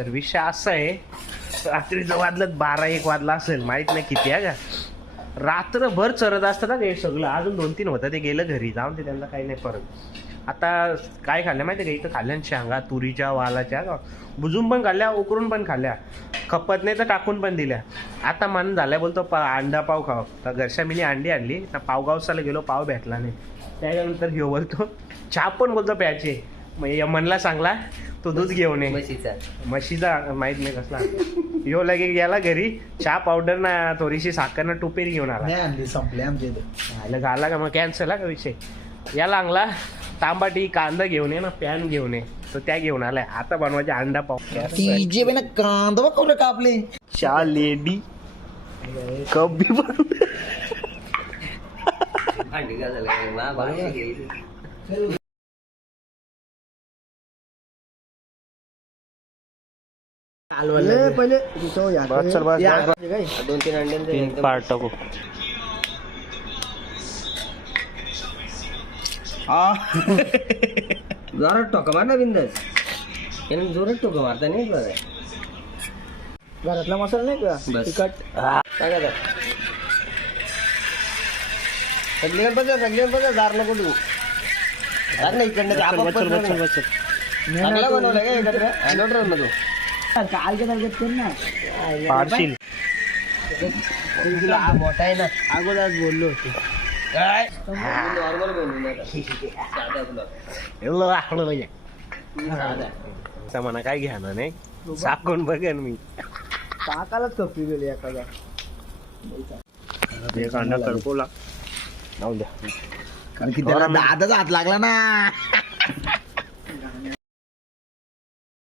तर विषय असा आहे, रात्रीचं वाजलं 12-1 वाजला असेल, माहित नाही किती आहे का. रात्रभर चरत असतात ना हे सगळं. अजून 2-3 होतं, ते गेलं घरी जाऊन, ते त्यांना काही नाही परत. आता काय खाल्लं माहिती आहे का, इथं खाल्ल्या शेंगा तुरीच्या वालाच्या, बुजून पण खाल्ल्या, उकरून पण खाल्ल्या, खपत नाही तर टाकून पण दिल्या. आता मन झालंय बोलतो अंडा पाव खाव. तर घरच्या अंडी आणली, तर पावगावसाला गेलो, पाव भेटला नाही. त्याच्यानंतर ह्यो बोलतो चहा पण बोलतो प्यायचे. मग मनला सांगला तो दूध घेऊन ये, म्हशीचा माहित नाही कसला. ह्यो लगे गेला घरी, चहा पावडर ना थोडीशी साखर ना टुपेरी घेऊन आला. संपले आमच्या इथे घाला का मग कॅन्सल का विषय. याला आणला तांबाटी, कांदा घेऊन ये ना, पॅन घेऊन ये, तो त्या घेऊन आलाय. आता बनवायचे अंडा पाव. तिजे बिना कांदा बघ कापले. चहा लेडी कप भी बंद. पहिले 2-3 अंडे पार्ट टाकू. जोरात टोका मार ना बिंदास. याने जोरात टोका मारता नाही बरं. घरातला मसाला नाही का तिखट काय करता सगळ्यांपासून दार नको तू. दार नाही इकडनं ते आपोआप चांगला बनवलं का एकत्र हॅलोड्रोन मध्ये काल के तारखेत कर ना पाडशील. हा मोठा आहे ना. अगोदरच बोललो होतो. काय नॉर्मल बनवून साधा गुलाब. म्हणा काय घ्या ना नाही, साकून बघेन मी. काकालाच कपी गेली एखादा. एक अंडा कडकोला जाऊ द्या, कारण की त्याला दादाचा हात लागला ना.